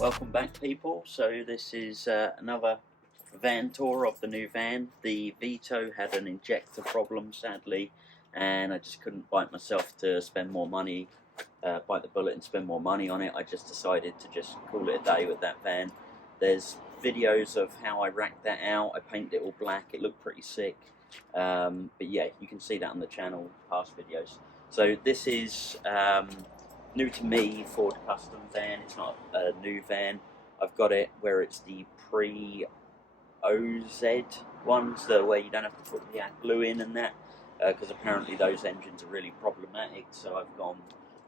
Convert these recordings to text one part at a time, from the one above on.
Welcome back, people. So this is another van tour of the new van. The Vito had an injector problem, sadly, and I just couldn't bite myself to spend more money, bite the bullet and spend more money on it. I just decided to just call it a day with that van. There's videos of how I racked that out. I painted it all black. It looked pretty sick. But yeah, you can see that on the channel, past videos. So this is new to me Ford Custom van. It's not a new van. I've got it where it's the pre-OZ ones, where you don't have to put the AdBlue in and that, because apparently those engines are really problematic. So I've gone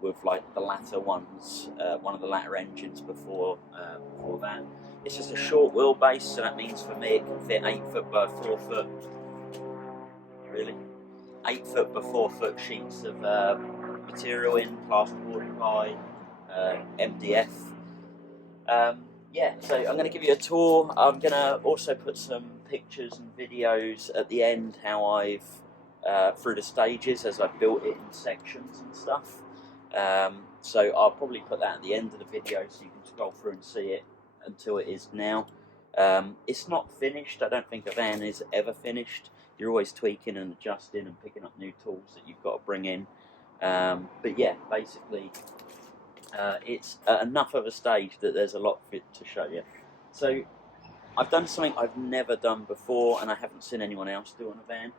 with like the latter ones, one of the latter engines before that. It's just a short wheelbase, so that means for me it can fit 8 foot by 4 foot. Really, 8 foot by 4 foot sheets of material in, plasterboard ply, MDF. Yeah, so I'm going to give you a tour. I'm going to also put some pictures and videos at the end, how I've through the stages as I built it in sections and stuff. So I'll probably put that at the end of the video so you can scroll through and see it until it is now. It's not finished. I don't think a van is ever finished. You're always tweaking and adjusting and picking up new tools that you've got to bring in. But yeah, basically it's enough of a stage that there's a lot of it to show you. So I've done something I've never done before, and I haven't seen anyone else do on a van.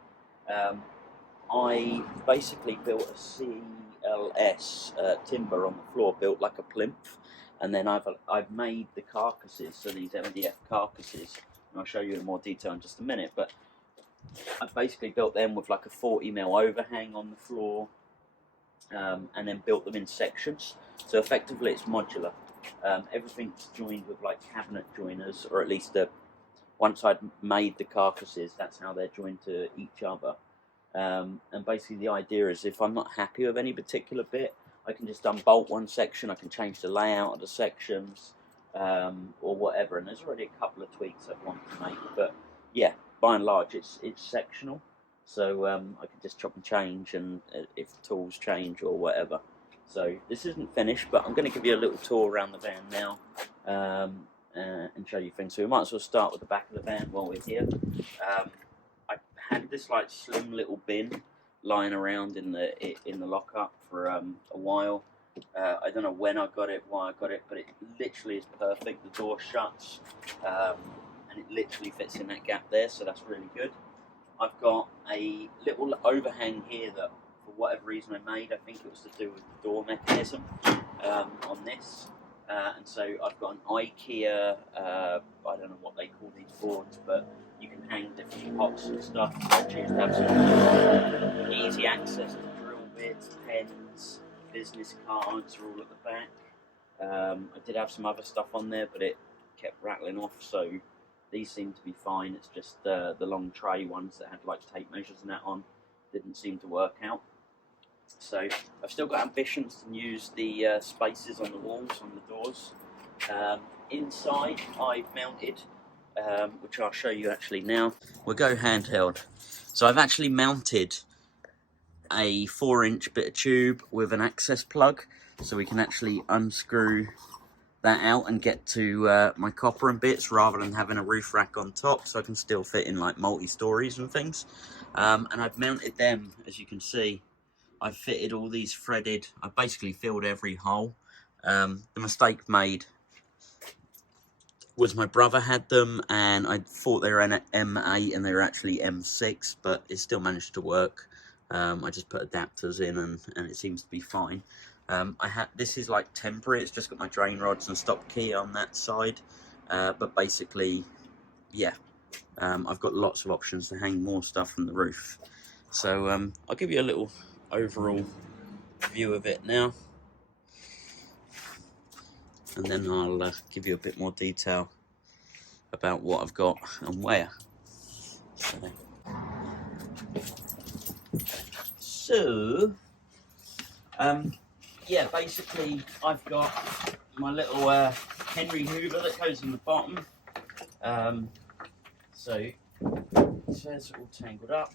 I basically built a CLS timber on the floor, built like a plinth, and then I've made the carcasses, so these MDF carcasses, and I'll show you in more detail in just a minute. But I've basically built them with like a 40mm overhang on the floor, and then built them in sections. So effectively it's modular. Everything's joined with like cabinet joiners, or at least once I'd made the carcasses, that's how they're joined to each other. And basically the idea is, if I'm not happy with any particular bit, I can just unbolt one section, I can change the layout of the sections, or whatever. And there's already a couple of tweaks I want to make, but yeah, by and large it's sectional. So I can just chop and change, and if tools change or whatever. So this isn't finished, but I'm going to give you a little tour around the van now, and show you things. So we might as well start with the back of the van while we're here. I had this like slim little bin lying around in the lockup for a while. I don't know when I got it, why I got it, but it literally is perfect. The door shuts, and it literally fits in that gap there, so that's really good. I've got a little overhang here that, for whatever reason, I made. I think it was to do with the door mechanism on this. And so I've got an IKEA, I don't know what they call these boards, but you can hang different pots and stuff. I choose to have some easy access to drill bits, pens, business cards are all at the back. I did have some other stuff on there, but it kept rattling off, so these seem to be fine. It's just the long tray ones that had like tape measures and that on didn't seem to work out. So I've still got ambitions to use the spaces on the walls, on the doors. Inside I've mounted, which I'll show you actually now. We'll go handheld. So I've actually mounted a 4-inch bit of tube with an access plug, so we can actually unscrew that out and get to my copper and bits, rather than having a roof rack on top, so I can still fit in like multi-stories and things. And I've mounted them, as you can see. I've fitted all these threaded, I've basically filled every hole. The mistake made was my brother had them, and I thought they were an M8 and they were actually M6, but it still managed to work. I just put adapters in, and it seems to be fine. This is like temporary, it's just got my drain rods and stop key on that side, but basically, yeah, I've got lots of options to hang more stuff from the roof. So I'll give you a little overall view of it now, and then I'll give you a bit more detail about what I've got and where. So yeah, basically I've got my little Henry Hoover that goes in the bottom. So it says all tangled up.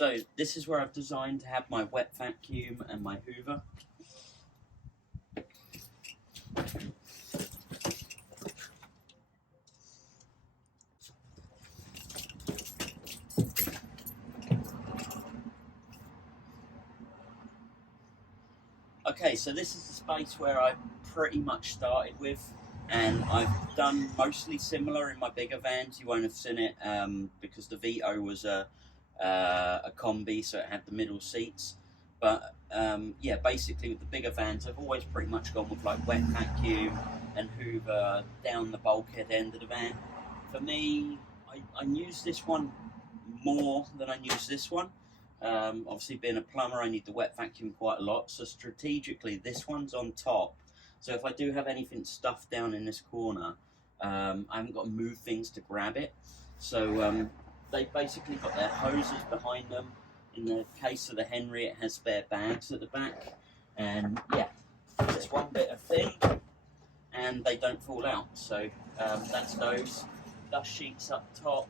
So this is where I've designed to have my wet vacuum and my hoover. Okay, so this is the space where I pretty much started with, and I've done mostly similar in my bigger vans. You won't have seen it because the Vito was a combi, so it had the middle seats. But yeah, basically with the bigger vans, I've always pretty much gone with like wet vacuum and hoover down the bulkhead end of the van. For me, I use this one more than I use this one. Obviously, being a plumber, I need the wet vacuum quite a lot. So strategically, this one's on top. So if I do have anything stuffed down in this corner, I haven't got to move things to grab it. So they've basically got their hoses behind them. In the case of the Henry, it has spare bags at the back. And yeah, just one bit of thing, and they don't fall out. So that's those. Dust sheets up top.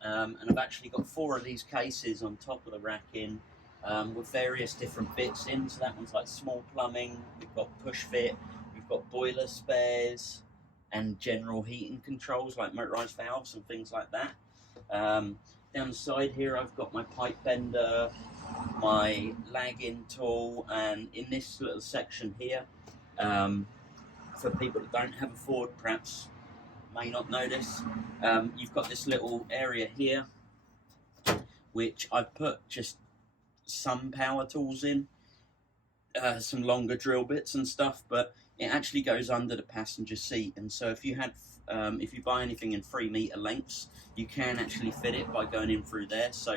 And I've actually got 4 of these cases on top of the racking with various different bits in. So that one's like small plumbing, we've got push fit, we've got boiler spares and general heating controls like motorised valves and things like that. Down the side here I've got my pipe bender, my lag-in tool, and in this little section here, for people that don't have a Ford perhaps may not notice, you've got this little area here which I've put just some power tools in, some longer drill bits and stuff, but it actually goes under the passenger seat. And so if you buy anything in 3 meter lengths, you can actually fit it by going in through there. So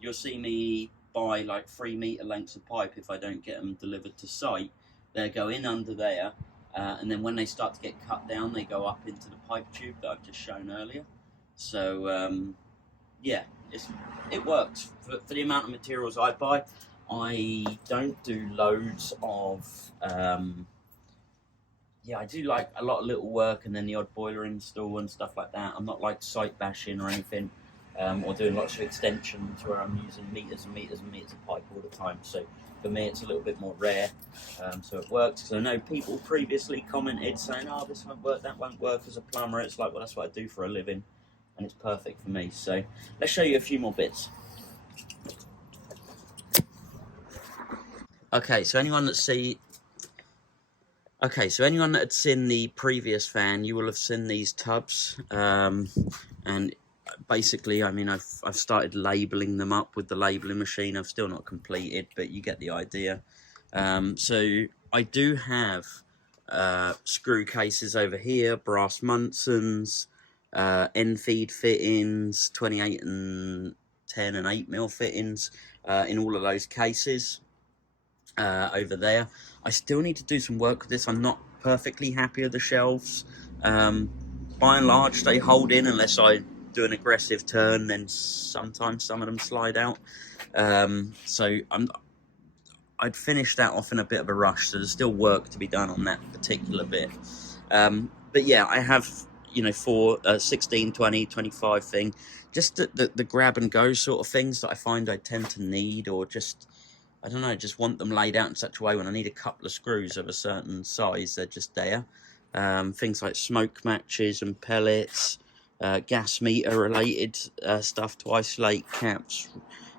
you'll see me buy like 3 meter lengths of pipe if I don't get them delivered to site. They go in under there. And then when they start to get cut down, they go up into the pipe tube that I've just shown earlier. So yeah, it works for the amount of materials I buy. I don't do loads of yeah, I do like a lot of little work and then the odd boiler install and stuff like that. I'm not like site bashing or anything, or doing lots of extensions where I'm using meters and meters and meters of pipe all the time. So for me, it's a little bit more rare, so it works. Because I know people previously commented saying, "Oh, this won't work, that won't work as a plumber." It's like, well, that's what I do for a living, and it's perfect for me. So let's show you a few more bits. Okay, so anyone that had seen the previous van, you will have seen these tubs, and basically, I mean, I've started labelling them up with the labelling machine. I've still not completed, but you get the idea. So I do have screw cases over here, brass Munsons, end feed fittings, 28 and 10 and 8mm fittings in all of those cases over there. I still need to do some work with this. I'm not perfectly happy with the shelves. By and large, they hold in unless I do an aggressive turn, then sometimes some of them slide out. So I'd finish that off in a bit of a rush, so there's still work to be done on that particular bit. But yeah, I have, you know, for 16, 20, 25 thing, just the grab and go sort of things that I find I tend to need, or just, I don't know, just want them laid out in such a way when I need a couple of screws of a certain size, they're just there. Things like smoke matches and pellets, gas meter related stuff to isolate caps,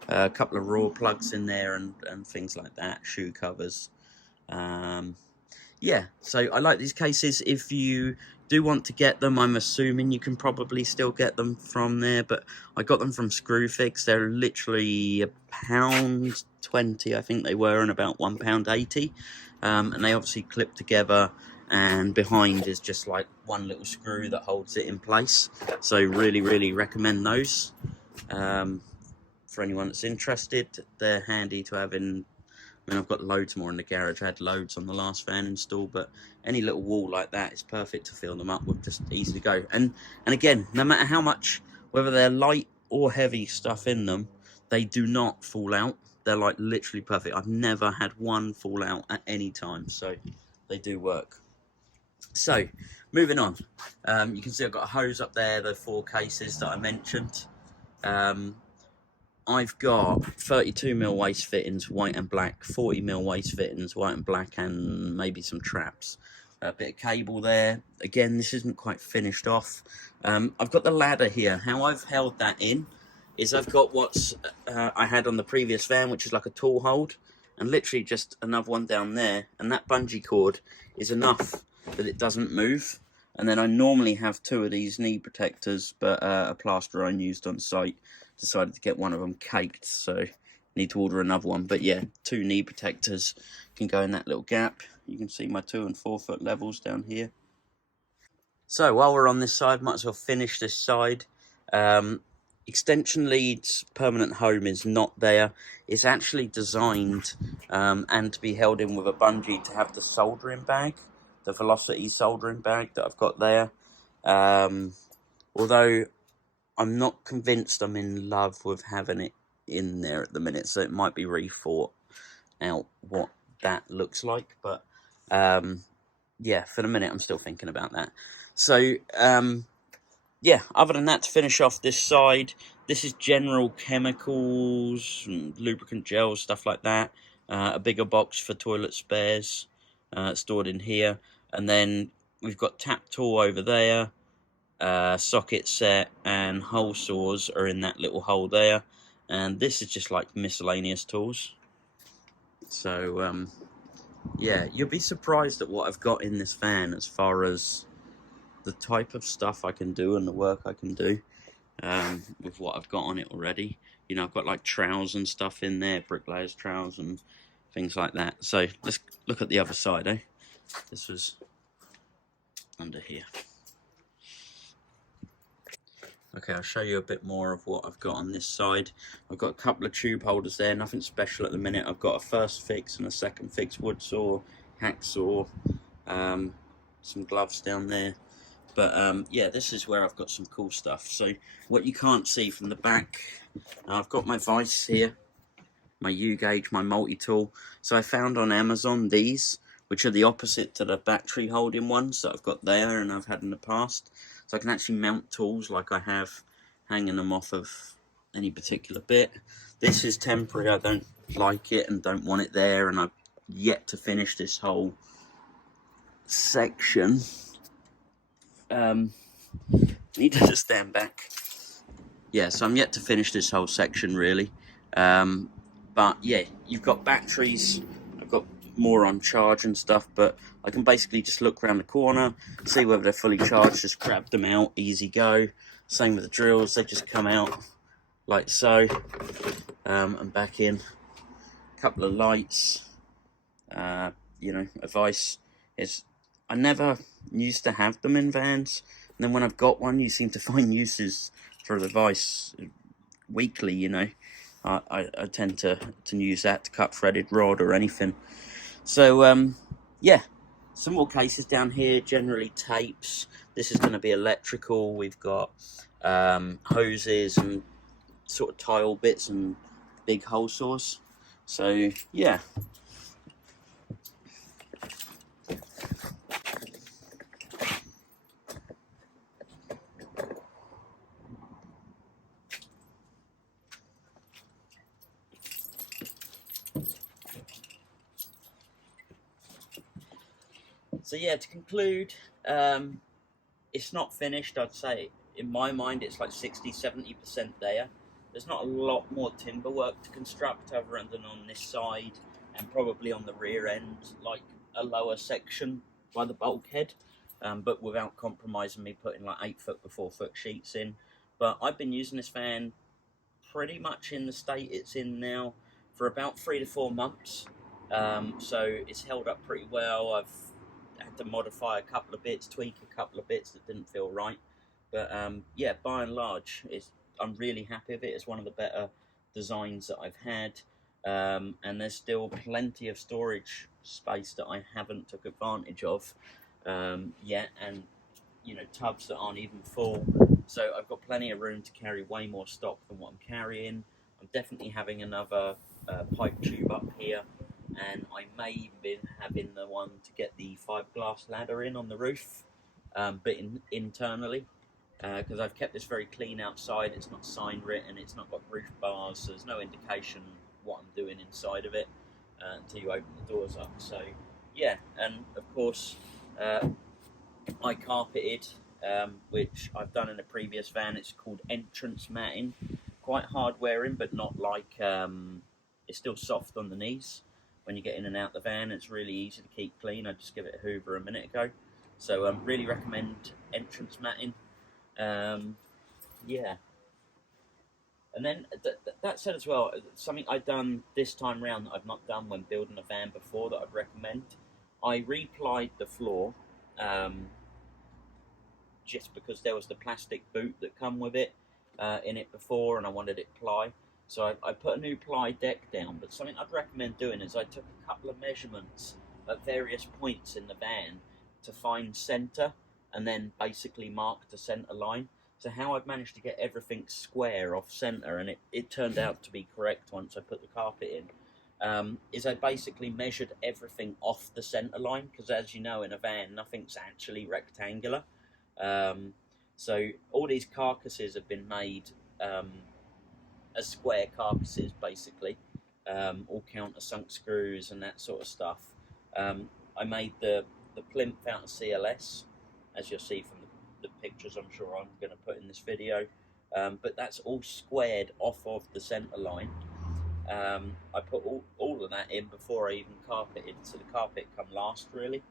a couple of raw plugs in there and things like that, shoe covers. Yeah, so I like these cases. If you do want to get them, I'm assuming you can probably still get them from there, but I got them from Screwfix. They're literally £1.20, I think they were, and about £1.80, and they obviously clip together, and behind is just like one little screw that holds it in place. So really recommend those for anyone that's interested. They're handy to have in. I mean, I've got loads more in the garage. I had loads on the last van installed, but any little wall like that is perfect to fill them up with, just easy to go. And again, no matter how much, whether they're light or heavy stuff in them, they do not fall out. They're like literally perfect. I've never had one fall out at any time, so they do work. So, moving on. You can see I've got a hose up there, the 4 cases that I mentioned. I've got 32mm waist fittings, white and black, 40mm waist fittings, white and black, and maybe some traps. A bit of cable there. Again, this isn't quite finished off. I've got the ladder here. How I've held that in is I've got what's I had on the previous van, which is like a tool hold, and literally just another one down there, and that bungee cord is enough that it doesn't move. And then I normally have 2 of these knee protectors, but a plasterer I used on site decided to get one of them caked, so need to order another one. But yeah, 2 knee protectors can go in that little gap. You can see my 2 and 4 foot levels down here. So while we're on this side, might as well finish this side. Extension leads permanent home is not there. It's actually designed and to be held in with a bungee to have the soldering bag, the Velocity soldering bag that I've got there. Although I'm not convinced I'm in love with having it in there at the minute, so it might be rethought out what that looks like. But yeah, for the minute I'm still thinking about that. So yeah, other than that, to finish off this side, this is general chemicals, lubricant gels, stuff like that. A bigger box for toilet spares stored in here. And then we've got tap tool over there, socket set, and hole saws are in that little hole there. And this is just like miscellaneous tools. So, yeah, you'll be surprised at what I've got in this van as far as the type of stuff I can do and the work I can do with what I've got on it already. You know, I've got like trowels and stuff in there, bricklayers trowels and things like that. So let's look at the other side, eh? This was under here. Okay, I'll show you a bit more of what I've got on this side. I've got a couple of tube holders there, nothing special at the minute. I've got a first fix and a second fix wood saw, hacksaw, some gloves down there. But yeah, this is where I've got some cool stuff. So what you can't see from the back, I've got my vise here, my U-gauge, my multi-tool. So I found on Amazon these, which are the opposite to the battery holding ones that I've got there and I've had in the past. So I can actually mount tools like I have, hanging them off of any particular bit. This is temporary, I don't like it and don't want it there, and I've yet to finish this whole section. Need to stand back. Yeah, so I'm yet to finish this whole section really. But yeah, you've got batteries. I've got more on charge and stuff, but I can basically just look around the corner, see whether they're fully charged, just grab them out, easy go. Same with the drills, they just come out like so, and back in. A couple of lights, you know, a vise. I never used to have them in vans, and then when I've got one, you seem to find uses for the vise weekly, you know. I tend to use that to cut threaded rod or anything. So, yeah, some more cases down here, generally tapes. This is going to be electrical. We've got hoses and sort of tile bits and big hole saws. So, yeah. So yeah, to conclude, it's not finished. I'd say in my mind it's like 60-70% there. There's not a lot more timber work to construct other than on this side and probably on the rear end, like a lower section by the bulkhead, but without compromising me putting like 8 foot by 4 foot sheets in. But I've been using this van pretty much in the state it's in now for about 3 to 4 months. So it's held up pretty well. I've had to modify a couple of bits, tweak a couple of bits that didn't feel right. But yeah, by and large, I'm really happy with it. It's one of the better designs that I've had. And there's still plenty of storage space that I haven't took advantage of yet. And, you know, tubs that aren't even full. So I've got plenty of room to carry way more stock than what I'm carrying. I'm definitely having another pipe tube up here, and I may even be having the one to get the fiberglass ladder in on the roof, but internally. because I've kept this very clean outside. It's not sign written, it's not got roof bars, so there's no indication what I'm doing inside of it until you open the doors up. So yeah, and of course I carpeted, which I've done in a previous van. It's called entrance matting. Quite hard wearing, but not like it's still soft on the knees when you get in and out the van. It's really easy to keep clean. I just give it a hoover a minute ago. So really recommend entrance matting. Yeah, and then that said as well, something I've done this time round that I've not done when building a van before that I'd recommend. I replied the floor. Just because there was the plastic boot that come with it in it before, and I wanted it ply. So I put a new ply deck down, but something I'd recommend doing is I took a couple of measurements at various points in the van to find centre, and then basically mark the centre line. So how I've managed to get everything square off centre, and it turned out to be correct once I put the carpet in, is I basically measured everything off the centre line, because as you know, in a van, nothing's actually rectangular. So all these carcasses have been made as square carcasses, basically, all countersunk screws and that sort of stuff. I made the plinth out of CLS, as you'll see from the pictures I'm sure I'm going to put in this video, but that's all squared off of the centre line. I put all of that in before I even carpeted, so the carpet come last, really.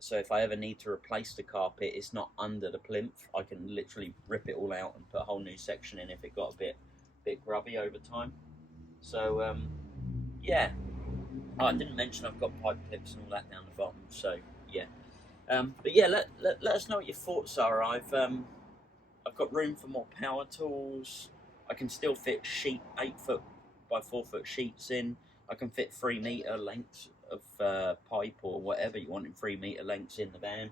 So if I ever need to replace the carpet, it's not under the plinth. I can literally rip it all out and put a whole new section in if it got a bit grubby over time. So yeah, I didn't mention I've got pipe clips and all that down the bottom. So yeah, but yeah, let us know what your thoughts are. I've got room for more power tools. I can still fit 8 foot by 4 foot sheets in. I can fit 3 meter lengths of pipe or whatever you want in 3 meter lengths in the van.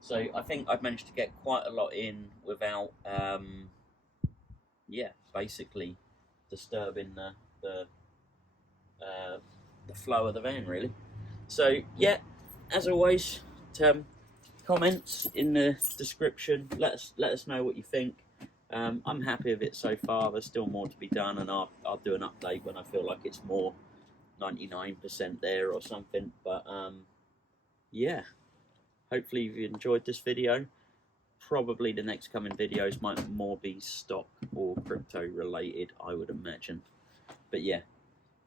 So I think I've managed to get quite a lot in without, yeah, basically disturbing the flow of the van, really. So yeah, as always, comments in the description. Let us know what you think. I'm happy with it so far. There's still more to be done, and I'll do an update when I feel like it's more 99% there or something. But yeah, hopefully you enjoyed this video. Probably the next coming videos might more be stock or crypto related, I would imagine. But yeah,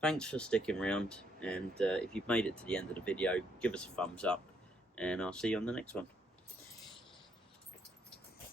thanks for sticking around, and if you've made it to the end of the video, give us a thumbs up, and I'll see you on the next one.